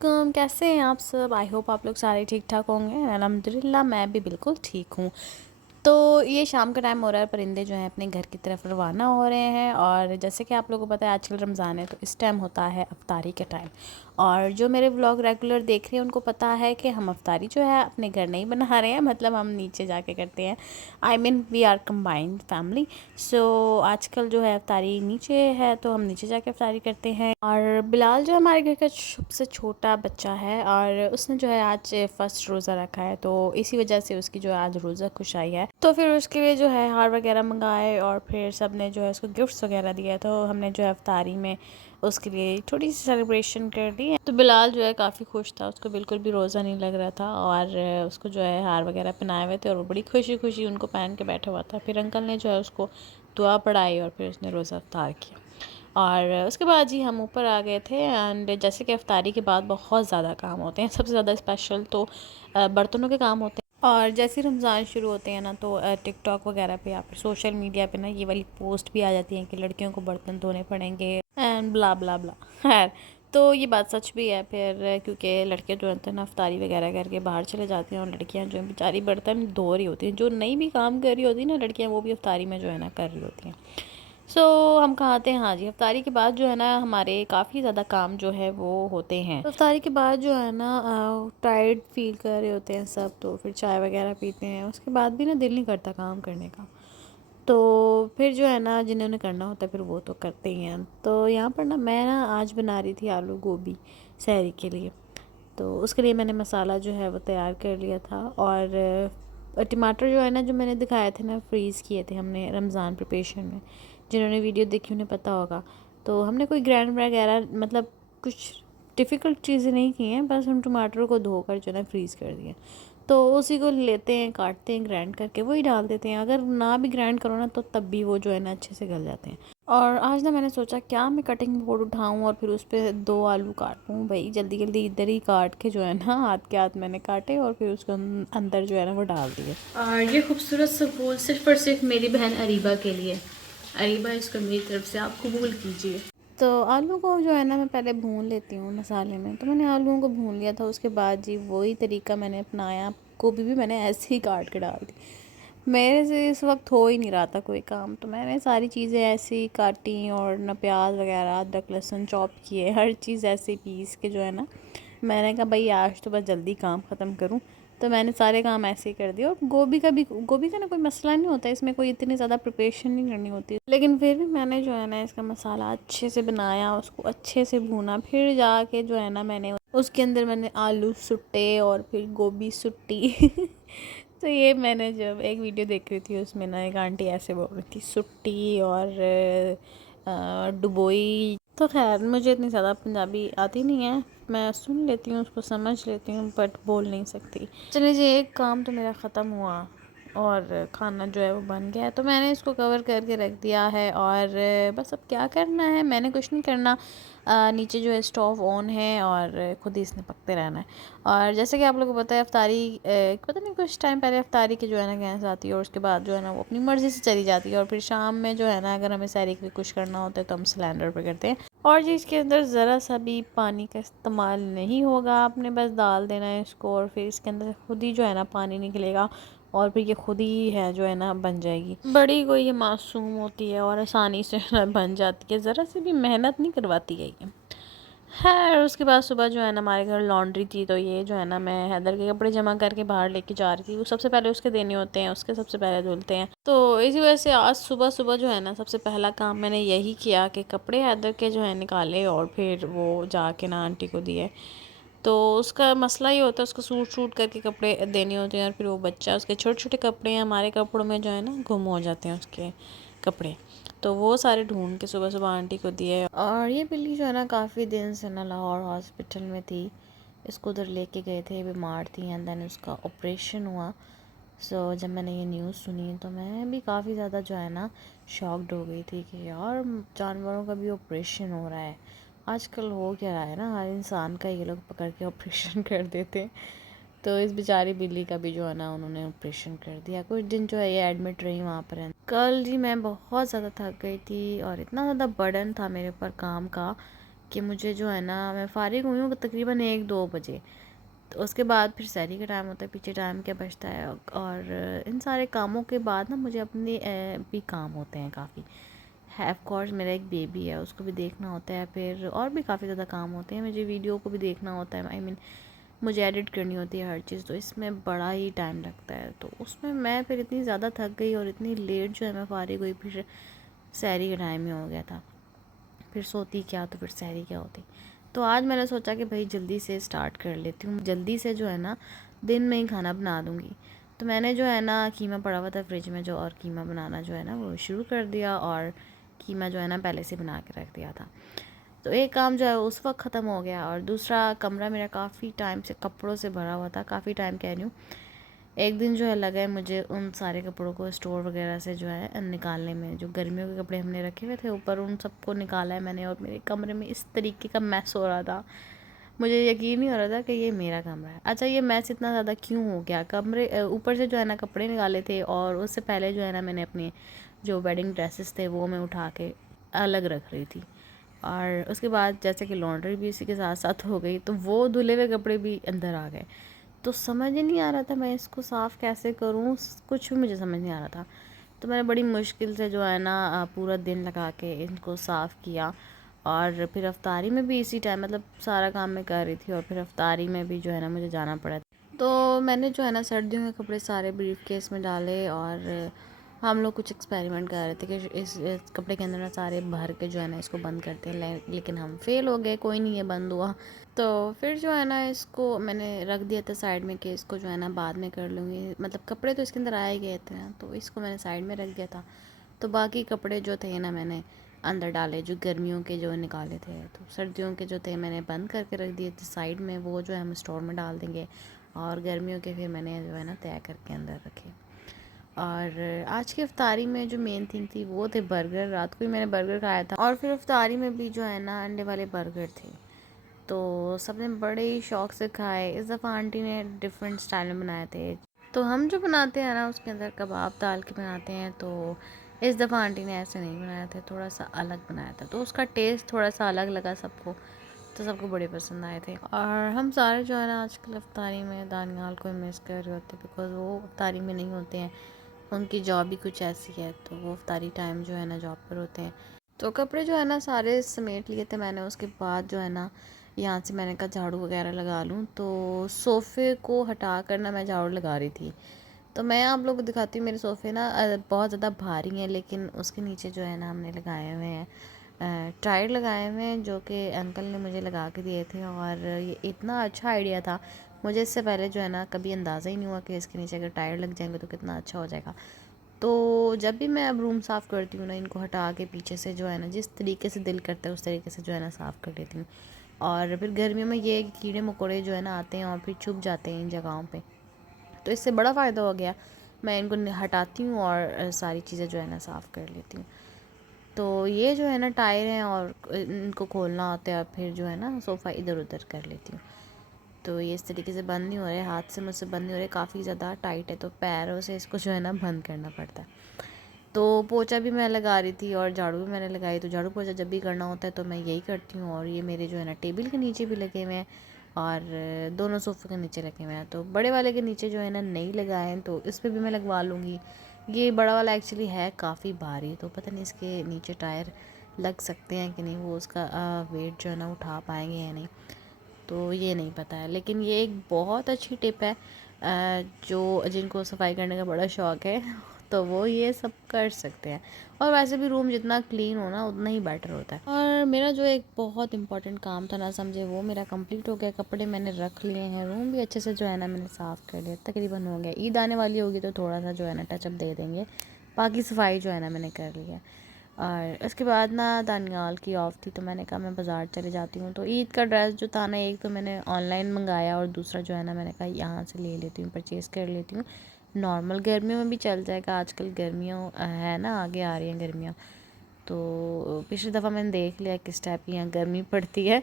वालेकुम, कैसे हैं आप सब? आई होप आप लोग सारे ठीक ठाक होंगे। अल्हम्दुलिल्लाह मैं भी बिल्कुल ठीक हूँ। तो ये शाम का टाइम हो रहा है, परिंदे जो हैं अपने घर की तरफ रवाना हो रहे हैं। और जैसे कि आप लोगों को पता है आजकल रमज़ान है, तो इस टाइम होता है अफ्तारी का टाइम। और जो मेरे व्लॉग रेगुलर देख रहे हैं उनको पता है कि हम अफ्तारी जो है अपने घर नहीं बना रहे हैं, मतलब हम नीचे जाके करते हैं। I mean we are combined family. So आजकल जो है अफ्तारी नीचे है, तो हम नीचे जाके अफ्तारी करते हैं। और बिलाल जो हमारे घर का सबसे छोटा बच्चा है, और उसने जो है आज फर्स्ट रोज़ा रखा है, तो इसी वजह से उसकी जो है आज रोज़ा खुशाई है। तो फिर उसके लिए जो है हार वगैरह मंगाए, और फिर सब ने जो है उसको गिफ्ट्स वगैरह दिया। तो हमने जो है अफ्तारी में उसके लिए थोड़ी सी सेलिब्रेशन कर दी है। तो बिलाल जो है काफ़ी खुश था, उसको बिल्कुल भी रोज़ा नहीं लग रहा था, और उसको जो है हार वगैरह पहनाए हुए थे और वो बड़ी खुशी खुशी उनको पहन के बैठा हुआ था। फिर अंकल ने जो है उसको दुआ पढ़ाई और फिर उसने रोज़ा अफ्तार किया। और उसके बाद जी हम ऊपर आ गए थे। एंड जैसे कि अफ्तारी के बाद बहुत ज़्यादा काम होते हैं, सबसे ज़्यादा स्पेशल तो बर्तनों के काम होते हैं। और जैसे रमज़ान शुरू होते हैं ना, तो टिकटॉक वगैरह पे या फिर सोशल मीडिया पे ना ये वाली पोस्ट भी आ जाती हैं कि लड़कियों को बर्तन धोने पड़ेंगे एंड ब्ला ब्ला ब्ला। खैर, तो ये बात सच भी है फिर, क्योंकि लड़के जो होते हैं ना अफ्तारी वगैरह करके बाहर चले जाते हैं, और लड़कियां जो हैं बेचारी बर्तन धो रही होती हैं। जो नहीं भी काम कर रही होती ना लड़कियां, वो भी अफ्तारी में जो है ना कर रही होती हैं। सो हम कहाँ आते हैं, हाँ जी, अफ्तारी के बाद जो है ना हमारे काफ़ी ज़्यादा काम जो है वो होते हैं। तो अफ्तारी के बाद जो है ना टायर्ड फील कर रहे होते हैं सब, तो फिर चाय वगैरह पीते हैं। उसके बाद भी ना दिल नहीं करता काम करने का। तो फिर जो है ना जिन्होंने करना होता है फिर वो तो करते ही हैं। तो यहाँ पर ना मैं ना आज बना रही थी आलू गोभी सहरी के लिए। तो उसके लिए मैंने मसाला जो है वो तैयार कर लिया था। और टमाटर जो है ना, जो मैंने दिखाए थे ना, फ्रीज़ किए थे हमने रमज़ान प्रिपरेशन में। जिन्होंने वीडियो देखी उन्हें पता होगा। तो हमने कोई ग्रैंड वगैरह मतलब कुछ डिफ़िकल्ट चीज़ें नहीं की हैं, बस हम टमाटरों को धोकर जो है ना फ्रीज़ कर दिए। तो उसी को लेते हैं, काटते हैं, ग्राइंड करके वही डाल देते हैं। अगर ना भी ग्राइंड करो ना तो तब भी वो जो है ना अच्छे से गल जाते हैं। और आज ना मैंने सोचा क्या मैं कटिंग बोर्ड उठाऊं और फिर उस पर 2 आलू काटूं। भाई जल्दी जल्दी इधर ही काट के जो है ना हाथ के हाथ मैंने काटे, और फिर उसको अंदर जो है ना वो डाल दिए। और ये खूबसूरत सा फूल सिर्फ़ और सिर्फ मेरी बहन अरीबा के लिए। अरीबा, इसको मेरी तरफ से आप कबूल कीजिए। तो आलू को जो है ना मैं पहले भून लेती हूँ मसाले में। तो मैंने आलूओं को भून लिया था, उसके बाद जी वही तरीका मैंने अपनाया। गोभी भी मैंने ऐसे ही काट के डाल दी। मेरे से इस वक्त हो ही नहीं रहा था कोई काम, तो मैंने सारी चीज़ें ऐसे ही काटी, और ना प्याज वगैरह, अदरक लहसुन चॉप किए, हर चीज़ ऐसे पीस के जो है ना मैंने कहा भाई आज तो बस जल्दी काम ख़त्म करूँ। तो मैंने सारे काम ऐसे ही कर दिए। और गोभी का ना कोई मसला नहीं होता, इसमें कोई इतनी ज़्यादा प्रिपरेशन नहीं करनी होती। लेकिन फिर भी मैंने जो है ना इसका मसाला अच्छे से बनाया, उसको अच्छे से भूना, फिर जाके जो है ना मैंने उसके अंदर मैंने आलू सुट्टे और फिर गोभी सुट्टी। तो ये मैंने जब एक वीडियो देख रही थी उसमें ना एक आंटी ऐसे बोल रही थी, सुट्टी और डुबोई। तो खैर मुझे इतनी ज़्यादा पंजाबी आती नहीं है, मैं सुन लेती हूँ, उसको समझ लेती हूँ, बट बोल नहीं सकती। चलिए जी, एक काम तो मेरा ख़त्म हुआ और खाना जो है वो बन गया है। तो मैंने इसको कवर करके रख दिया है, और बस अब क्या करना है, मैंने कुछ नहीं करना। नीचे जो है स्टोव ऑन है और ख़ुद ही इसने पकते रहना है। और जैसे कि आप लोगों को पता है अफ्तारी पता नहीं कुछ टाइम पहले अफ्तारी की जो है ना गैस आती है, और उसके बाद जो है ना वो अपनी मर्ज़ी से चली जाती है। और फिर शाम में जो है ना अगर हमें सहरी के कुछ करना होता है तो हम सिलेंडर पर करते हैं। और जी इसके अंदर ज़रा सा भी पानी का इस्तेमाल नहीं होगा, आपने बस डाल देना है इसको, और फिर इसके अंदर खुद ही जो है ना पानी निकलेगा, और फिर ये खुद ही है जो है ना बन जाएगी। बड़ी कोई ये मासूम होती है और आसानी से बन जाती है, ज़रा सी भी मेहनत नहीं करवाती है ये। है उसके बाद सुबह जो है ना हमारे घर लॉन्ड्री थी, तो ये जो है ना मैं हैदर के कपड़े जमा करके बाहर लेके जा रही थी। वो सबसे पहले उसके देने होते हैं, उसके सबसे पहले धुलते हैं। तो इसी वजह से आज सुबह सुबह जो है ना सबसे पहला काम मैंने यही किया कि कपड़े हैदर के जो है निकाले, और फिर वो जाके ना आंटी को दिए। तो उसका मसला ये होता है, उसको सूट सूट करके कपड़े देने होते हैं, और फिर वो बच्चा, उसके छोटे छोटे कपड़े हैं, हमारे कपड़ों में जो है ना गुम हो जाते हैं उसके कपड़े। तो वो सारे ढूंढ के सुबह सुबह आंटी को दिए। और ये बिल्ली जो है ना काफ़ी दिन से ना लाहौर हॉस्पिटल में थी, इसको उधर लेके गए थे, बीमार थी, एंड देन उसका ऑपरेशन हुआ। सो जब मैंने ये न्यूज़ सुनी तो मैं भी काफ़ी ज़्यादा जो है ना शॉक्ड हो गई थी कि यार जानवरों का भी ऑपरेशन हो रहा है। आजकल हो क्या रहा है ना, हर इंसान का ये लोग पकड़ के ऑपरेशन कर देते हैं। तो इस बेचारी बिल्ली का भी जो है ना उन्होंने ऑपरेशन कर दिया। कुछ दिन जो है ये एडमिट रही वहाँ पर है। कल जी मैं बहुत ज़्यादा थक गई थी, और इतना ज़्यादा बर्डन था मेरे ऊपर काम का कि मुझे जो है ना, मैं फ़ारिग हुई हूँ तकरीबन 1-2 बजे। तो उसके बाद फिर सहरी का टाइम होता है, पीछे टाइम क्या बचता है। और इन सारे कामों के बाद ना मुझे अपने भी काम होते हैं काफ़ी। है ऑफ कोर्स, मेरा एक बेबी है, उसको भी देखना होता है, फिर और भी काफ़ी ज़्यादा काम होते हैं, मुझे वीडियो को भी देखना होता है, आई मीन मुझे एडिट करनी होती है हर चीज़, तो इसमें बड़ा ही टाइम लगता है। तो उसमें मैं फिर इतनी ज़्यादा थक गई और इतनी लेट जो है मैं फ़ारिग हुई, फिर सहरी का टाइम ही हो गया था। फिर सोती क्या तो फिर सहरी क्या होती। तो आज मैंने सोचा कि भाई जल्दी से स्टार्ट कर लेती हूँ, जल्दी से जो है ना दिन में ही खाना बना दूँगी। तो मैंने जो है ना कीमा पड़ा हुआ था फ्रिज में जो, और कीमा बनाना जो है ना वो शुरू कर दिया, और कीमा जो है ना पहले से बना के रख दिया था। तो एक काम जो है उस वक्त ख़त्म हो गया, और दूसरा कमरा मेरा काफ़ी टाइम से कपड़ों से भरा हुआ था, काफ़ी टाइम कह रही हूँ। एक दिन जो है लगा है मुझे उन सारे कपड़ों को स्टोर वगैरह से जो है निकालने में, जो गर्मियों के कपड़े हमने रखे हुए थे ऊपर, उन सबको निकाला है मैंने, और मेरे कमरे में इस तरीके का मैस हो रहा था, मुझे यकीन नहीं हो रहा था कि ये मेरा कमरा है। अच्छा, ये मैस इतना ज़्यादा क्यों हो गया? कमरे ऊपर से जो है ना कपड़े निकाले थे, और उससे पहले जो है ना मैंने अपने जो वेडिंग ड्रेसेस थे वो मैं उठा के अलग रख रही थी, और उसके बाद जैसे कि लॉन्ड्री भी इसी के साथ साथ हो गई, तो वो धुले हुए कपड़े भी अंदर आ गए। तो समझ ही नहीं आ रहा था मैं इसको साफ़ कैसे करूँ, कुछ भी मुझे समझ नहीं आ रहा था। तो मैंने बड़ी मुश्किल से जो है ना पूरा दिन लगा के इनको साफ़ किया, और फिर अफ्तारी में भी इसी टाइम, मतलब सारा काम मैं कर रही थी, और फिर अफ्तारी में भी जो है ना मुझे जाना पड़ा। तो मैंने जो है ना सर्दियों के कपड़े सारे ब्रीफ केस में डाले, और हम लोग कुछ एक्सपेरिमेंट कर रहे थे कि इस कपड़े के अंदर ना सारे भर के जो है ना इसको बंद करते हैं, लेकिन हम फेल हो गए, कोई नहीं है बंद हुआ। तो फिर जो है ना इसको मैंने रख दिया था साइड में कि इसको जो है ना बाद में कर लूँगी, मतलब कपड़े तो इसके अंदर आए गए थे ना, तो इसको मैंने साइड में रख दिया था। तो बाकी कपड़े जो थे ना मैंने अंदर डाले, जो गर्मियों के जो निकाले थे, तो सर्दियों के जो थे मैंने बंद करके रख दिए थे साइड में, वो जो है हम स्टोर में डाल देंगे, और गर्मियों के फिर मैंने जो है ना तय करके अंदर रखे। और आज की इफ्तारी में जो मेन थिंग थी वो थे बर्गर, रात को ही मैंने बर्गर खाया था, और फिर इफ्तारी में भी जो है ना अंडे वाले बर्गर थे, तो सबने बड़े ही शौक़ से खाए। इस दफ़ा आंटी ने डिफरेंट स्टाइल में बनाए थे। तो हम जो बनाते हैं ना उसके अंदर कबाब डाल के बनाते हैं, तो इस दफ़ा आंटी ने ऐसे नहीं बनाया था, थोड़ा सा अलग बनाया था, तो उसका टेस्ट थोड़ा सा अलग लगा सबको, तो सबको बड़े पसंद आए थे। और हम सारे जो है ना आजकल इफ्तारी में दानियाल को मिस कर रहे होते, बिकॉज़ वो इफ्तारी में नहीं होते हैं, उनकी जॉब ही कुछ ऐसी है, तो वो इफ्तारी टाइम जो है ना जॉब पर होते हैं। तो कपड़े जो है ना सारे समेट लिए थे मैंने, उसके बाद जो है ना यहाँ से मैंने कहा झाड़ू वगैरह लगा लूँ, तो सोफ़े को हटा कर ना मैं झाड़ू लगा रही थी। तो मैं आप लोगों को दिखाती हूँ, मेरे सोफ़े ना बहुत ज़्यादा भारी हैं, लेकिन उसके नीचे जो है ना हमने लगाए हुए हैं टायर लगाए हुए हैं, जो कि अंकल ने मुझे लगा के दिए थे, और ये इतना अच्छा आइडिया था, मुझे इससे पहले जो है ना कभी अंदाज़ा ही नहीं हुआ कि इसके नीचे अगर टायर लग जाएंगे तो कितना अच्छा हो जाएगा। तो जब भी मैं अब रूम साफ़ करती हूँ ना, इनको हटा के पीछे से जो है ना जिस तरीके से दिल करता है उस तरीके से जो है ना साफ़ कर लेती हूँ। और फिर गर्मियों में ये कीड़े मकोड़े जो है ना आते हैं और फिर छुप जाते हैं इन जगहों पे, तो इससे बड़ा फ़ायदा हो गया। मैं इनको हटाती हूँ और सारी चीज़ें जो है ना साफ़ कर लेती हूँ। तो ये जो है ना टायर हैं, और इनको खोलना होता है, और फिर जो है ना सोफ़ा इधर उधर कर लेती हूँ। तो ये इस तरीके से बंद नहीं हो रहे, हाथ से मुझसे बंद नहीं हो रहे, काफ़ी ज़्यादा टाइट है, तो पैरों से इसको जो है ना बंद करना पड़ता है। तो पोंछा भी मैं लगा रही थी और झाड़ू भी मैंने लगाई, तो झाड़ू पोंछा जब भी करना होता है तो मैं यही करती हूँ। और ये मेरे जो है ना टेबल के नीचे भी लगे हुए हैं, और दोनों सोफ़े के नीचे लगे हुए हैं। तो बड़े वाले के नीचे जो है ना नहीं लगाए हैं, तो इस पर भी मैं लगवा लूँगी। ये बड़ा वाला एक्चुअली है काफ़ी भारी, तो पता नहीं इसके नीचे टायर लग सकते हैं कि नहीं, वो उसका वेट जो है ना उठा पाएंगे या नहीं, तो ये नहीं पता है। लेकिन ये एक बहुत अच्छी टिप है, जो जिनको सफाई करने का बड़ा शौक़ है तो वो ये सब कर सकते हैं। और वैसे भी रूम जितना क्लीन हो ना उतना ही बेटर होता है। और मेरा जो एक बहुत इंपॉर्टेंट काम था ना समझे, वो मेरा कंप्लीट हो गया। कपड़े मैंने रख लिए हैं, रूम भी अच्छे से जो है ना मैंने साफ़ कर लिया, तकरीबन हो गया। ईद आने वाली होगी तो थोड़ा सा जो है ना टचअप दे देंगे, बाकी सफाई जो है ना मैंने कर ली है। और उसके बाद ना दानियाल की ऑफ थी, तो मैंने कहा मैं बाज़ार चले जाती हूँ। तो ईद का ड्रेस जो था ना, एक तो मैंने ऑनलाइन मंगाया, और दूसरा जो है ना मैंने कहा यहाँ से ले लेती हूँ, परचेज़ कर लेती हूँ। नॉर्मल गर्मियों में भी चल जाएगा, आजकल गर्मियों है ना, आगे आ रही हैं गर्मियाँ। तो पिछली दफ़ा मैंने देख लिया किस टाइप की यहाँ गर्मी पड़ती है,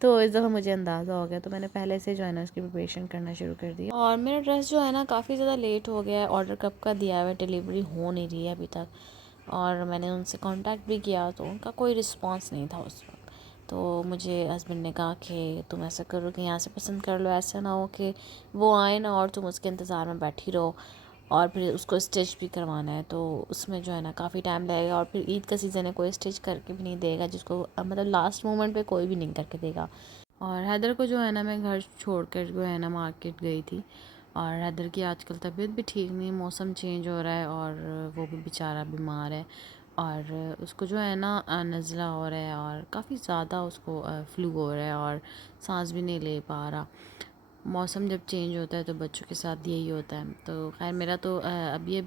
तो इस दफ़ा मुझे अंदाज़ा हो गया, तो मैंने पहले से जो है ना उसकी प्रिपरेशन करना शुरू कर दिया। और मेरा ड्रेस जो है ना काफ़ी ज़्यादा लेट हो गया है, ऑर्डर कब का दिया हुआ है, डिलीवरी हो नहीं रही है अभी तक। और मैंने उनसे कांटेक्ट भी किया, तो उनका कोई रिस्पांस नहीं था उस वक्त। तो मुझे हस्बैंड ने कहा कि तुम ऐसा करो कि यहाँ से पसंद कर लो, ऐसा ना हो कि वो आए ना और तुम उसके इंतज़ार में बैठी रहो और फिर उसको स्टिच भी करवाना है, तो उसमें जो है ना काफ़ी टाइम लगेगा। और फिर ईद का सीज़न है, कोई स्टिच करके भी नहीं देगा, जिसको मतलब लास्ट मोमेंट पे कोई भी नहीं करके देगा। और हैदर को जो है ना मैं घर छोड़ कर जो है ना मार्केट गई थी। और हैदर की आजकल तबीयत भी ठीक नहीं, मौसम चेंज हो रहा है और वो भी बेचारा बीमार है। और उसको जो है ना नज़ला हो रहा है और काफ़ी ज़्यादा उसको फ्लू हो रहा है और सांस भी नहीं ले पा रहा। मौसम जब चेंज होता है तो बच्चों के साथ यही होता है। तो खैर मेरा तो अभी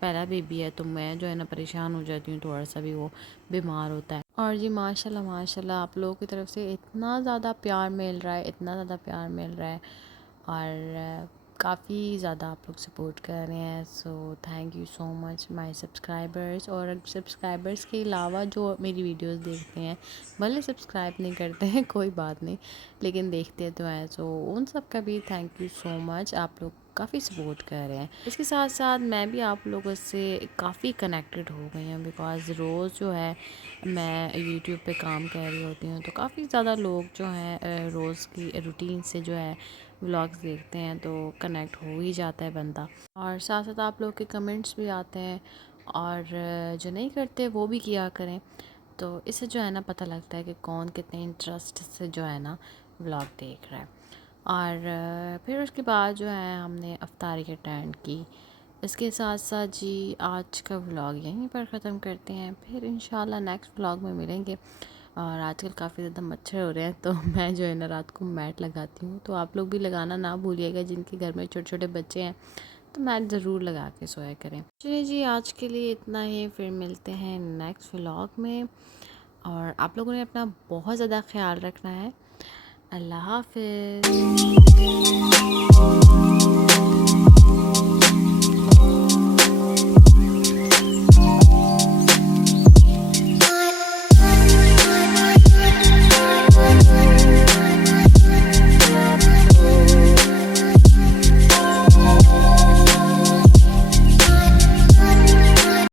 पहला बेबी है, तो मैं जो है ना परेशान हो जाती हूँ थोड़ा सा भी वो बीमार होता है। और जी माशाल्लाह माशाल्लाह आप लोगों की तरफ से इतना ज़्यादा प्यार मिल रहा है, इतना ज़्यादा प्यार मिल रहा है और काफ़ी ज़्यादा आप लोग सपोर्ट कर रहे हैं। So thank you so much my subscribers. और सब्सक्राइबर्स के अलावा जो मेरी वीडियोस देखते हैं, भले सब्सक्राइब नहीं करते हैं कोई बात नहीं, लेकिन देखते हैं तो हैं, सो उन सब का भी थैंक यू सो मच। आप लोग काफ़ी सपोर्ट कर रहे हैं। इसके साथ साथ मैं भी आप लोगों से काफ़ी कनेक्टेड हो गई हूँ, बिकॉज़ रोज़ जो है मैं यूट्यूब पे काम कर रही होती हूँ, तो काफ़ी ज़्यादा लोग जो हैं रोज़ की रूटीन से जो है व्लॉग्स देखते हैं, तो कनेक्ट हो ही जाता है बंदा। और साथ साथ आप लोग के कमेंट्स भी आते हैं और जो नहीं करते वो भी किया करें, तो इससे जो है ना पता लगता है कि कौन कितने इंटरेस्ट से जो है ना व्लॉग देख रहा है। और फिर उसके बाद जो है हमने अफ्तारी अटेंड की। इसके साथ साथ जी आज का व्लॉग यहीं पर ख़त्म करते हैं, फिर इंशाल्लाह नेक्स्ट व्लॉग में मिलेंगे। और आजकल काफ़ी ज़्यादा मच्छर हो रहे हैं, तो मैं जो है ना रात को मैट लगाती हूँ, तो आप लोग भी लगाना ना भूलिएगा, जिनके घर में छोटे छोटे बच्चे हैं तो मैट ज़रूर लगा के सोया करें। चलिए जी आज के लिए इतना ही, फिर मिलते हैं नेक्स्ट व्लॉग में। और आप लोगों ने अपना बहुत ज़्यादा ख्याल रखना है। अल्लाह हाफ़िज़।